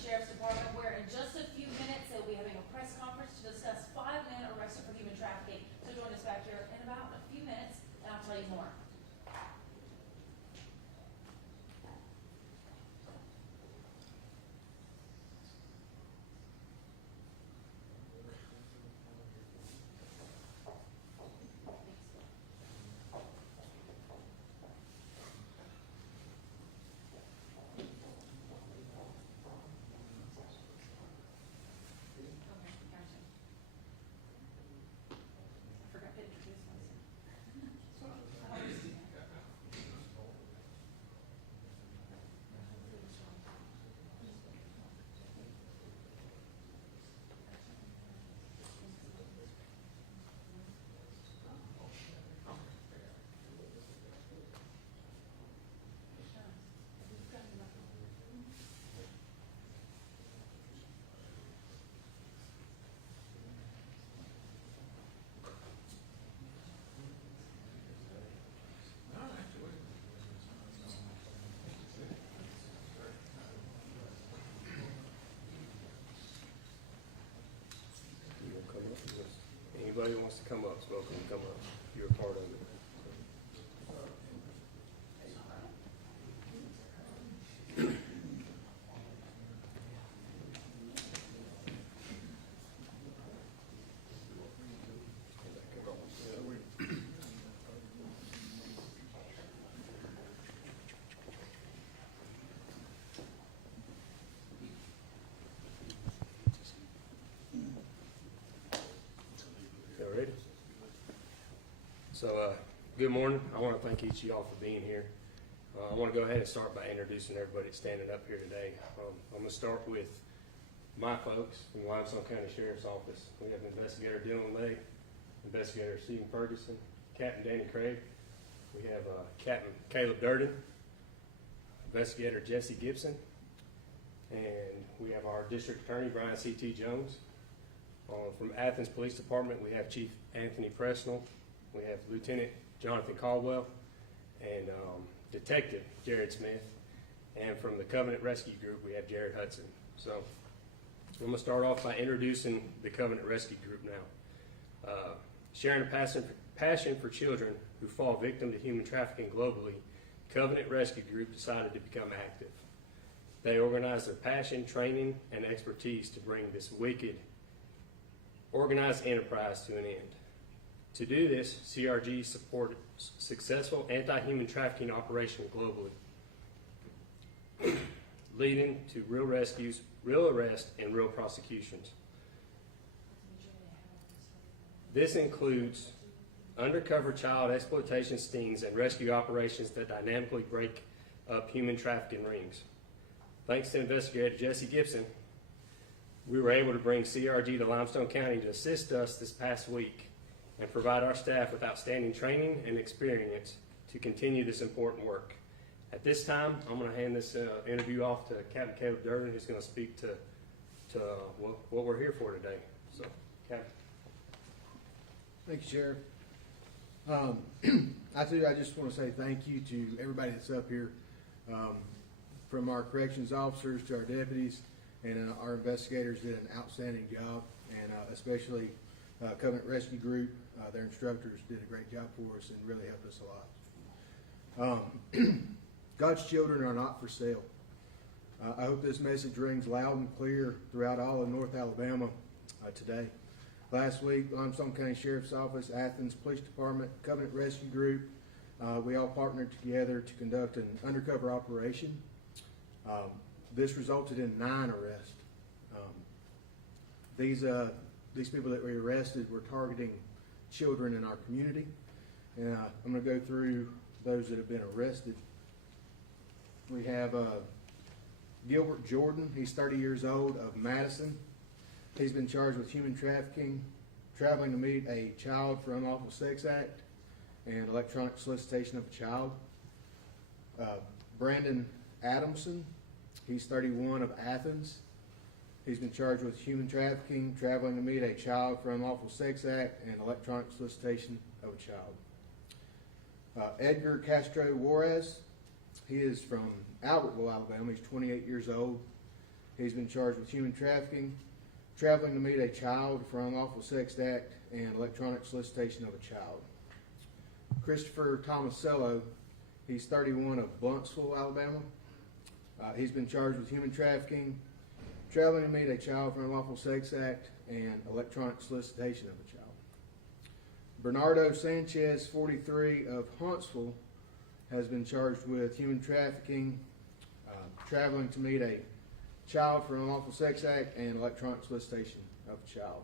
Sheriff's Department, where in just a few minutes, they'll be having a press conference to discuss 5 men arrested for human trafficking. So join us back here in about a few minutes, and I'll tell you more. Anybody who wants to come up is welcome to come up. You're a part of it. Ready? So, good morning. I want to thank each of y'all for being here. I want to go ahead and start by introducing everybody that's standing up here today. I'm going to start with my folks from the Limestone County Sheriff's Office. We have Investigator Dylan Lay, Investigator Stephen Ferguson, Captain Danny Craig. We have Captain Caleb Durden, Investigator Jesse Gibson, and we have our District Attorney Brian C.T. Jones. From Athens Police Department, we have Chief Anthony Presnell, we have Lieutenant Jonathan Caldwell, and Detective Jared Smith, and from the Covenant Rescue Group, we have Jared Hudson. So I'm going to start off by introducing the Covenant Rescue Group now. Sharing a passion for children who fall victim to human trafficking globally, Covenant Rescue Group decided to become active. They organized their passion, training, and expertise to bring this wicked organized enterprise to an end. To do this, CRG supported successful anti-human trafficking operation globally, leading to real rescues, real arrests, and real prosecutions. This includes undercover child exploitation stings and rescue operations that dynamically break up human trafficking rings. Thanks to Investigator Jesse Gibson, we were able to bring CRG to Limestone County to assist us this past week and provide our staff with outstanding training and experience to continue this important work. At this time, I'm going to hand this interview off to Captain Caleb Durden, who's going to speak to what we're here for today. So, Captain. Thank you, Sheriff. I just want to say thank you to everybody that's up here, from our corrections officers to our deputies, and our investigators did an outstanding job, and especially Covenant Rescue Group, their instructors did a great job for us and really helped us a lot. God's children are not for sale. I hope this message rings loud and clear throughout all of North Alabama today. Last week, Limestone County Sheriff's Office, Athens Police Department, Covenant Rescue Group, we all partnered together to conduct an undercover operation. This resulted in 9 arrests. These people that we arrested were targeting children in our community. And I'm going to go through those that have been arrested. We have Gilbert Jordan. He's 30 years old, of Madison. He's been charged with human trafficking, traveling to meet a child for unlawful sex act, and electronic solicitation of a child. Brandon Adamson. He's 31, of Athens. He's been charged with human trafficking, traveling to meet a child for unlawful sex act, and electronic solicitation of a child. Edgar Castro Juarez. He is from Albertville, Alabama. He's 28 years old. He's been charged with human trafficking, traveling to meet a child for unlawful sex act, and electronic solicitation of a child. Christopher Tomasello, he's 31 of Blunsville, Alabama. He's been charged with human trafficking, traveling to meet a child for unlawful sex act, and electronic solicitation of a child. Bernardo Sanchez, 43 of Huntsville, has been charged with human trafficking, traveling to meet a child for unlawful sex act, and electronic solicitation of a child.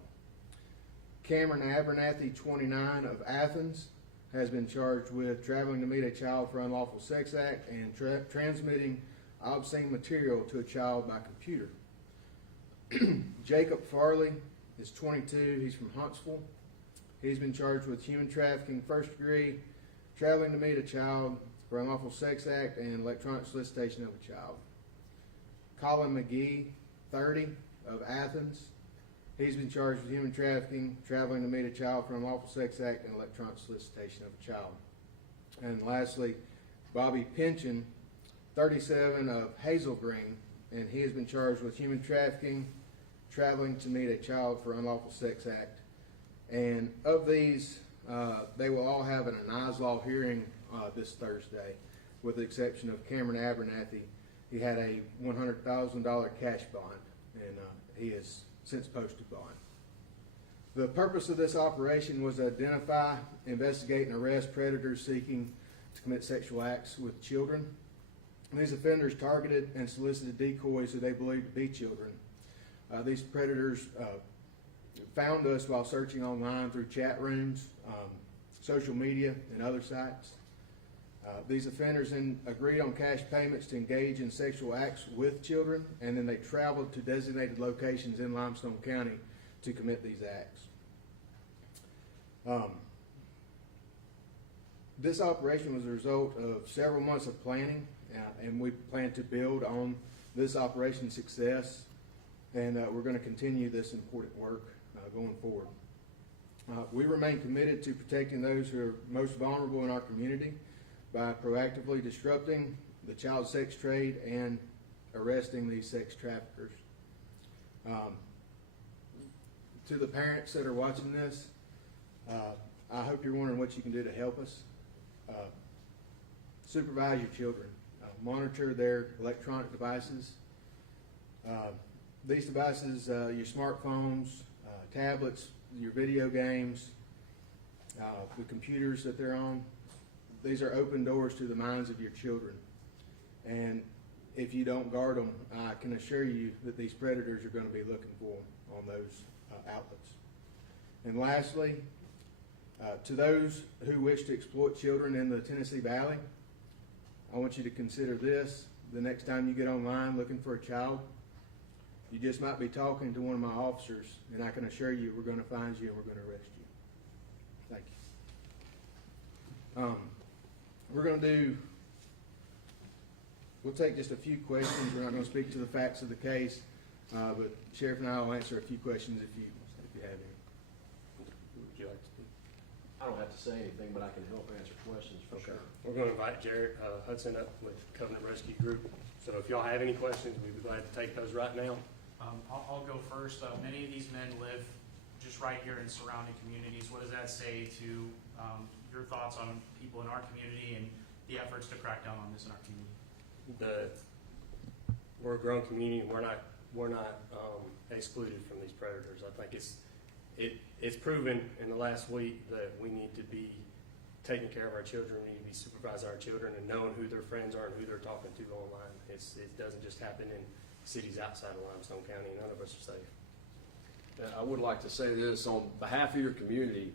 Cameron Abernathy, 29 of Athens, has been charged with traveling to meet a child for unlawful sex act and transmitting obscene material to a child by computer. Jacob Farley is 22. He's from Huntsville. He's been charged with human trafficking, first degree, traveling to meet a child for unlawful sex act, and electronic solicitation of a child. Colin McGee, 30, of Athens. He's been charged with human trafficking, traveling to meet a child for unlawful sex act, and electronic solicitation of a child. And lastly, Bobby Pynchon, 37, of Hazel Green, and he has been charged with human trafficking, traveling to meet a child for unlawful sex act. And of these, they will all have an ISLAW hearing this Thursday, with the exception of Cameron Abernathy. He had a $100,000 cash bond, and he has since posted bond. The purpose of this operation was to identify, investigate, and arrest predators seeking to commit sexual acts with children. And these offenders targeted and solicited decoys who they believed to be children. These predators found us while searching online through chat rooms, social media, and other sites. These offenders then agreed on cash payments to engage in sexual acts with children, and then they traveled to designated locations in Limestone County to commit these acts. This operation was a result of several months of planning, and we plan to build on this operation's success, and we're going to continue this important work going forward. We remain committed to protecting those who are most vulnerable in our community by proactively disrupting the child sex trade and arresting these sex traffickers. To the parents that are watching this, I hope you're wondering what you can do to help us. Supervise your children. Monitor their electronic devices. These devices, your smartphones, tablets, your video games, the computers that they're on, these are open doors to the minds of your children. And if you don't guard them, I can assure you that these predators are going to be looking for them on those outlets. And lastly, to those who wish to exploit children in the Tennessee Valley, I want you to consider this. The next time you get online looking for a child, you just might be talking to one of my officers, and I can assure you we're going to find you and we're going to arrest you. Thank you. We'll take just a few questions. We're not going to speak to the facts of the case, but Sheriff and I will answer a few questions if you have any. Would you like to speak? I don't have to say anything, but I can help answer questions for sure. We're going to invite Jared Hudson up with Covenant Rescue Group. So if y'all have any questions, we'd be glad to take those right now. I'll go first. Many of these men live just right here in surrounding communities. What does that say to your thoughts on people in our community and the efforts to crack down on this in our community? We're a grown community. We're not excluded from these predators. I think it's proven in the last week that we need to be taking care of our children. We need to be supervising our children and knowing who their friends are and who they're talking to online. It doesn't just happen in cities outside of Limestone County. None of us are safe. I would like to say this on behalf of your community.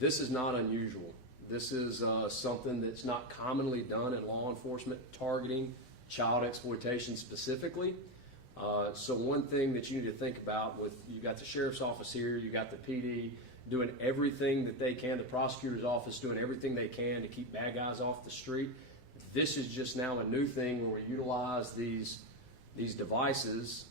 This is not unusual. This is something that's not commonly done in law enforcement, targeting child exploitation specifically. So one thing that you need to think about with, you got the sheriff's office here, you got the PD doing everything that they can, the prosecutor's office doing everything they can to keep bad guys off the street. This is just now a new thing where we utilize these devices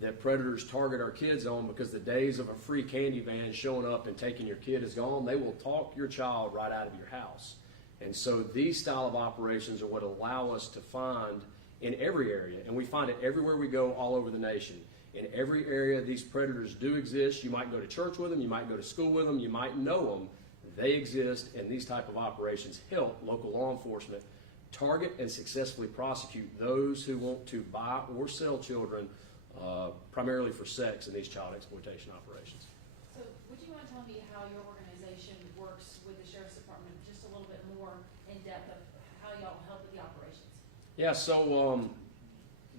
that predators target our kids on, because the days of a free candy van showing up and taking your kid is gone. They will talk your child right out of your house. And so these style of operations are what allow us to find in every area, and we find it everywhere we go all over the nation. In every area, these predators do exist. You might go to church with them, you might go to school with them, you might know them. They exist, and these type of operations help local law enforcement target and successfully prosecute those who want to buy or sell children, primarily for sex in these child exploitation operations. So would you want to tell me how your organization works with the Sheriff's Department, just a little bit more in depth of how y'all help with the operations? Yeah, so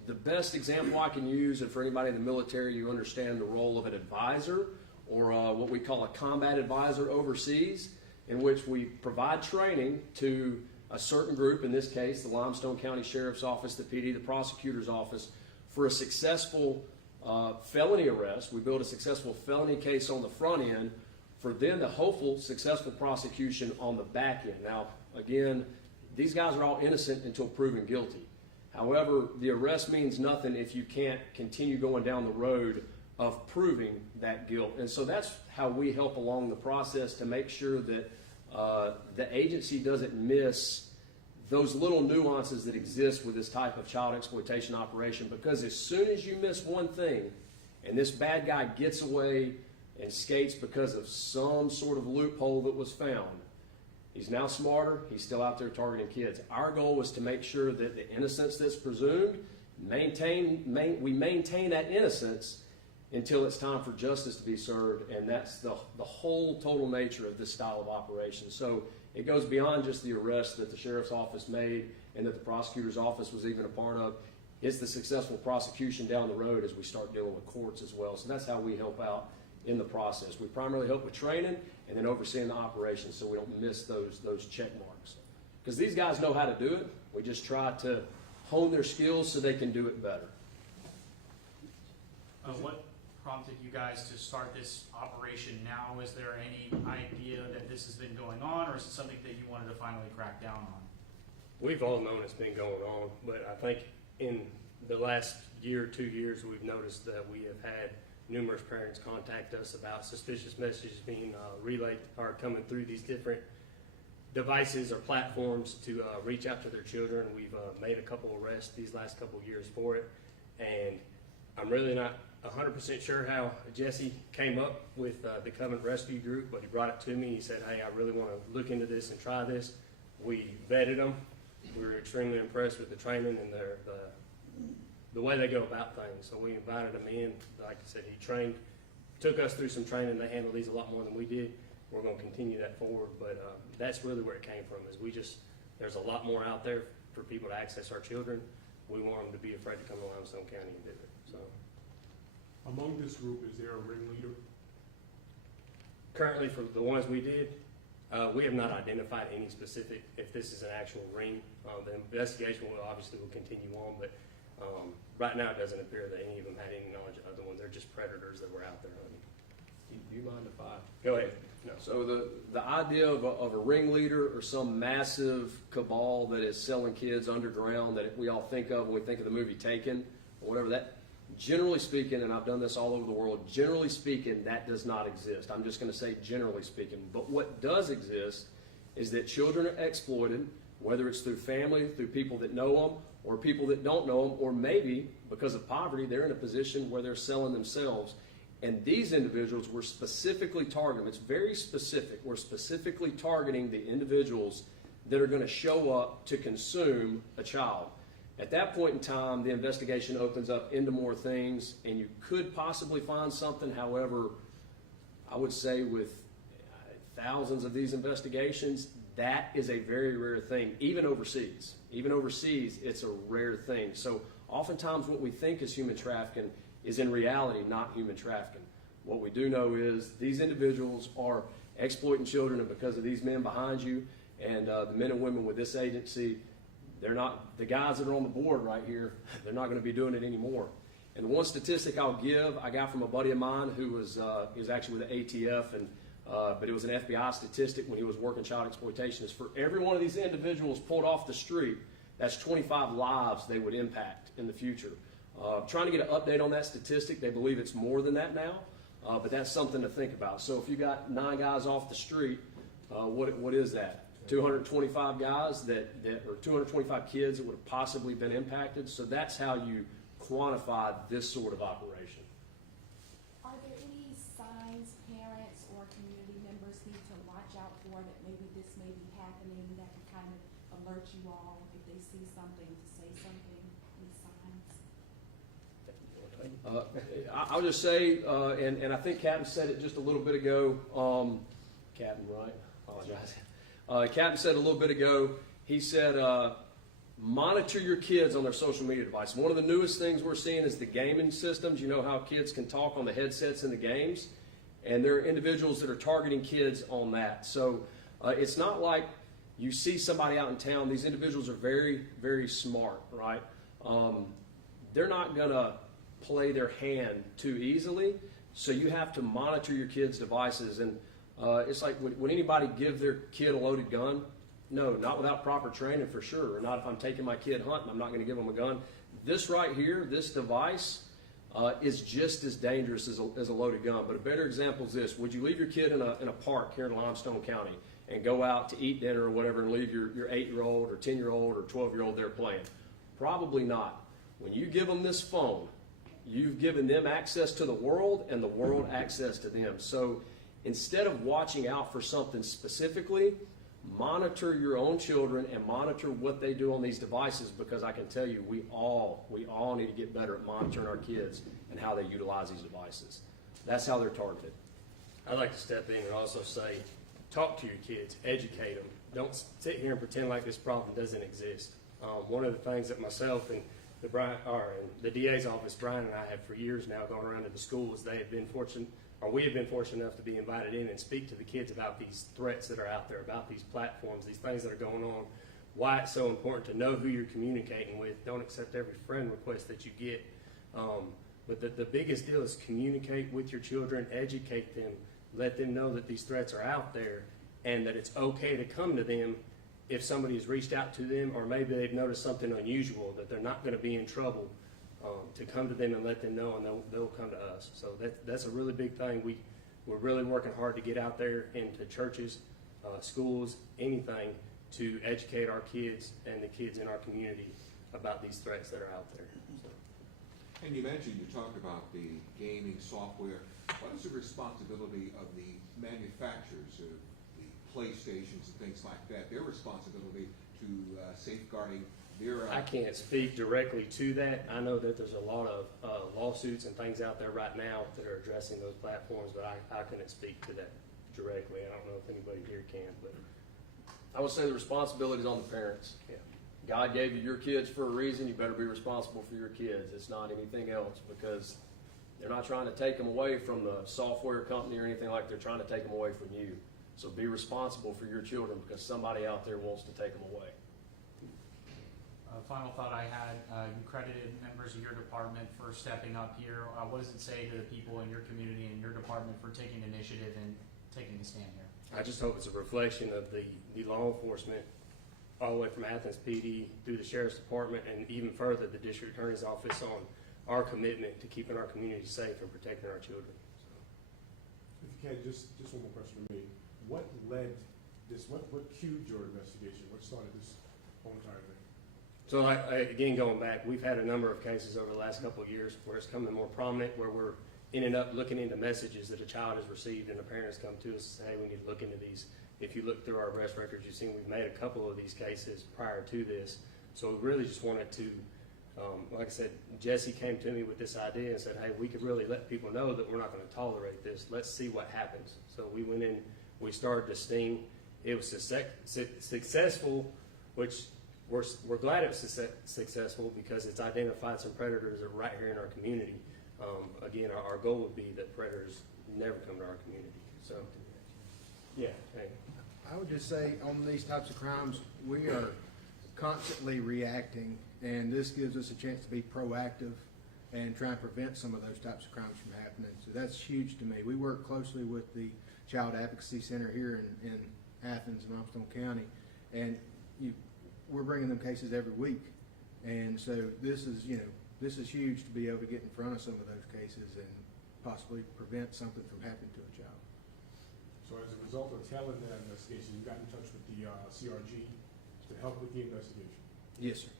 the best example I can use, and for anybody in the military, you understand the role of an advisor, or what we call a combat advisor overseas, in which we provide training to a certain group, in this case, the Limestone County Sheriff's Office, the PD, the prosecutor's office, for a successful felony arrest. We build a successful felony case on the front end for then the hopeful successful prosecution on the back end. Now, again, these guys are all innocent until proven guilty. However, the arrest means nothing if you can't continue going down the road of proving that guilt. And so that's how we help along the process to make sure that the agency doesn't miss those little nuances that exist with this type of child exploitation operation, because as soon as you miss one thing and this bad guy gets away and skates because of some sort of loophole that was found, he's now smarter, he's still out there targeting kids. Our goal is to make sure that the innocence that's presumed, we maintain that innocence until it's time for justice to be served, and that's the whole total nature of this style of operation. So it goes beyond just the arrest that the sheriff's office made and that the prosecutor's office was even a part of. It's the successful prosecution down the road as we start dealing with courts as well. So that's how we help out in the process. We primarily help with training and then overseeing the operations so we don't miss those check marks. Because these guys know how to do it. We just try to hone their skills so they can do it better. What prompted you guys to start this operation now? Is there any idea that this has been going on, or is it something that you wanted to finally crack down on? We've all known it's been going on, but I think in the last year or 2 years, we've noticed that we have had numerous parents contact us about suspicious messages being relayed or coming through these different devices or platforms to reach out to their children. We've made a couple arrests these last couple of years for it, and I'm really not 100% sure how Jesse came up with the Covenant Rescue Group, but he brought it to me. He said, hey, I really want to look into this and try this. We vetted them. We were extremely impressed with the training and the way they go about things. So we invited him in. Like I said, he took us through some training. They handle these a lot more than we did. We're going to continue that forward, but that's really where it came from, is there's a lot more out there for people to access our children. We want them to be afraid to come to Limestone County and do it. So. Among this group, is there a ringleader? Currently, for the ones we did, we have not identified any specific, if this is an actual ring. The investigation will continue on, but right now it doesn't appear that any of them had any knowledge of the other one. They're just predators that were out there hunting. Do you mind if I? Go ahead. No. So the idea of a ringleader or some massive cabal that is selling kids underground that we all think of when we think of the movie Taken or whatever, that, generally speaking, and I've done this all over the world, generally speaking, that does not exist. I'm just going to say generally speaking. But what does exist is that children are exploited, whether it's through family, through people that know them, or people that don't know them, or maybe because of poverty, they're in a position where they're selling themselves. And these individuals were specifically targeting them. It's very specific. We're specifically targeting the individuals that are going to show up to consume a child. At that point in time, the investigation opens up into more things, and you could possibly find something. However, I would say with thousands of these investigations, that is a very rare thing, even overseas. Even overseas, it's a rare thing. So oftentimes what we think is human trafficking is in reality not human trafficking. What we do know is these individuals are exploiting children, and because of these men behind you and the men and women with this agency, they're not, the guys that are on the board right here, they're not going to be doing it anymore. And the one statistic I'll give, I got from a buddy of mine who was he was actually with the ATF, and but it was an FBI statistic when he was working child exploitation, is for every one of these individuals pulled off the street, that's 25 lives they would impact in the future. Trying to get an update on that statistic. They believe it's more than that now, but that's something to think about. So if you got 9 guys off the street, what is that? 225 guys or 225 kids that would have possibly been impacted. So that's how you quantify this sort of operation. Are there any signs parents or community members need to watch out for that maybe this may be happening that can kind of alert you all if they see something, to say something, any signs? I'll just say, and I think Captain said it just a little bit ago. Captain, right? Apologize. Captain said a little bit ago, he said, monitor your kids on their social media device. One of the newest things we're seeing is the gaming systems. You know how kids can talk on the headsets in the games, and there are individuals that are targeting kids on that. So it's not like you see somebody out in town. These individuals are very, very smart, right? They're not going to play their hand too easily, so you have to monitor your kids' devices. And it's like, would anybody give their kid a loaded gun? No, not without proper training, for sure. Or not if I'm taking my kid hunting, I'm not going to give them a gun. This right here, this device, is just as dangerous as a loaded gun. But a better example is this. Would you leave your kid in a park here in Limestone County and go out to eat dinner or whatever and leave your 8-year-old or 10-year-old or 12-year-old there playing? Probably not. When you give them this phone, you've given them access to the world and the world access to them. So instead of watching out for something specifically, monitor your own children and monitor what they do on these devices, because I can tell you we all need to get better at monitoring our kids and how they utilize these devices. That's how they're targeted. I'd like to step in and also say, talk to your kids, educate them. Don't sit here and pretend like this problem doesn't exist. One of the things that myself and the DA's office, Brian and I have for years now gone around to the schools. We have been fortunate enough to be invited in and speak to the kids about these threats that are out there, about these platforms, these things that are going on, why it's so important to know who you're communicating with. Don't accept every friend request that you get. But the biggest deal is communicate with your children, educate them, let them know that these threats are out there and that it's okay to come to them if somebody has reached out to them, or maybe they've noticed something unusual, that they're not going to be in trouble, to come to them and let them know, and they'll come to us. So that's a really big thing. We're really working hard to get out there into churches, schools, anything, to educate our kids and the kids in our community about these threats that are out there. So. And you talked about the gaming software. What is the responsibility of the manufacturers of the PlayStations and things like that, their responsibility to safeguarding their... I can't speak directly to that. I know that there's a lot of lawsuits and things out there right now that are addressing those platforms, but I couldn't speak to that directly. I don't know if anybody here can, but... I would say the responsibility is on the parents. Yeah. God gave you your kids for a reason. You better be responsible for your kids. It's not anything else, because they're not trying to take them away from the software company or anything like that. They're trying to take them away from you. So be responsible for your children, because somebody out there wants to take them away. Final thought I had, you credited members of your department for stepping up here. What does it say to the people in your community and your department for taking initiative and taking a stand here? I just hope it's a reflection of the law enforcement all the way from Athens PD through the Sheriff's Department and even further the District Attorney's Office on our commitment to keeping our community safe and protecting our children. If you can, just one more question to me. What led this, what cued your investigation? What started this whole entire thing? So again, going back, we've had a number of cases over the last couple of years where it's coming more prominent, where we're ending up looking into messages that a child has received, and a parent has come to us and said, hey, we need to look into these. If you look through our arrest records, you've seen we've made a couple of these cases prior to this. So we really just wanted to, like I said, Jesse came to me with this idea and said, hey, we could really let people know that we're not going to tolerate this. Let's see what happens. So we went in, we started the sting. It was successful, which we're glad it was successful, because it's identified some predators that are right here in our community. Again, our goal would be that predators never come to our community. So, yeah. Hey. I would just say on these types of crimes, we are constantly reacting, and this gives us a chance to be proactive and try and prevent some of those types of crimes from happening. So that's huge to me. We work closely with the Child Advocacy Center here in Athens and Limestone County, and we're bringing them cases every week. And so this is huge to be able to get in front of some of those cases and possibly prevent something from happening to a child. So So as a result of tailing that investigation, you got in touch with the CRG to help with the investigation. Yes, sir.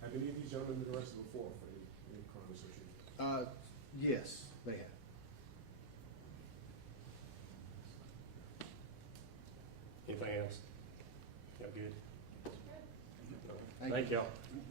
Have any of these gentlemen been arrested before for any crime associated? Yes, they have. Anything else? Y'all good? Thank Thank you. y'all.